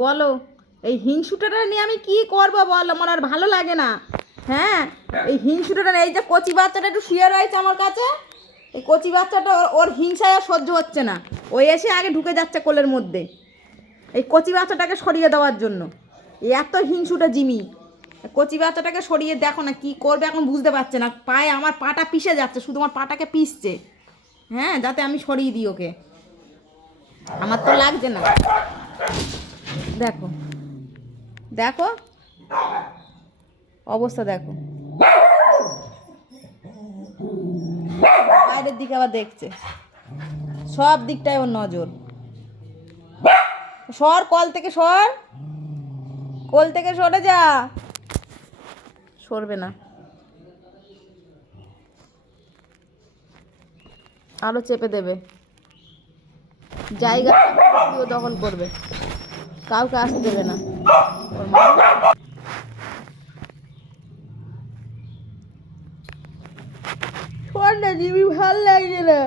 বলো, এই হিংসুটাটা নিয়ে আমি কি করবো বল? আমার আর ভালো লাগে না। হ্যাঁ, এই হিংসুটাটা, এই যে কচি বাচ্চাটা একটু শুয়ে রয়েছে আমার কাছে, এই কচি বাচ্চাটা ওর হিংসায় আর সহ্য হচ্ছে না। ওই এসে আগে ঢুকে যাচ্ছে কোলের মধ্যে এই কচি বাচ্চাটাকে সরিয়ে দেওয়ার জন্য। এত হিংসুটা জিমি, কচি বাচ্চাটাকে সরিয়ে দেখো না কি করবে এখন বুঝতে পারছে না। পায়ে আমার পাটা পিষে যাচ্ছে, শুধু আমার পাটাকে পিষছে। হ্যাঁ, যাতে আমি সরিয়ে দিই ওকে। আমার তো লাগছে না। দেখো দেখো অবস্থা দেখো, বাইরের দিকে আবার দেখছে, সব দিকটায় ওর নজর। সর কল থেকে, সর কোল থেকে, সরে যা। সরবে না, আরো চেপে দেবে, জায়গা দখল করবে, কাউকে আসতে দেবে না। সর না জিমি, ভাল লাগছে না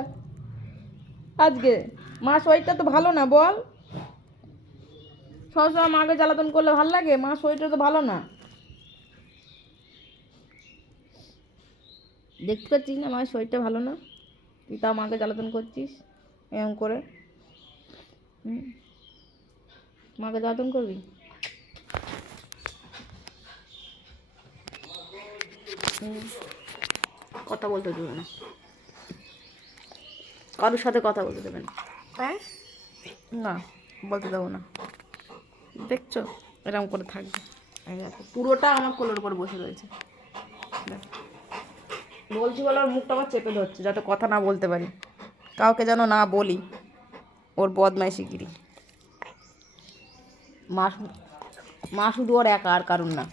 আজকে। মা শরীরটা তো ভালো না, বল। সবসময় মাকে জ্বালাতন করলে ভাল লাগে? মা শরীরটা তো ভালো না, দেখতে পাচ্ছিস না মায়ের শরীরটা ভালো না? তুই তাও মাকে জ্বালাতন করছিস এরকম করে। মাকে জ্বালাতন করবি? কথা বলতে দেবে না, কারোর সাথে কথা বলতে দেবে না। হ্যাঁ, না বলতে দেবো না। দেখছো এরকম করে থাকবে, পুরোটা আমার কোলের উপর বসে রয়েছে। বলছি বলে ওর মুখটা আবার চেপে ধরছে যাতে কথা না বলতে পারি, কাউকে যেন না বলি ওর বদমাইশিগিরি। মা মা শুধু ওর একা, আর কারণ না।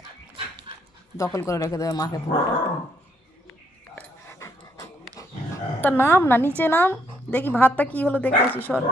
দখল করে রেখে দেবে মাকে পুরোটা। তা নাম না, নিচে নাম, দেখি ভাতটা কি হলো দেখে আসি। সর।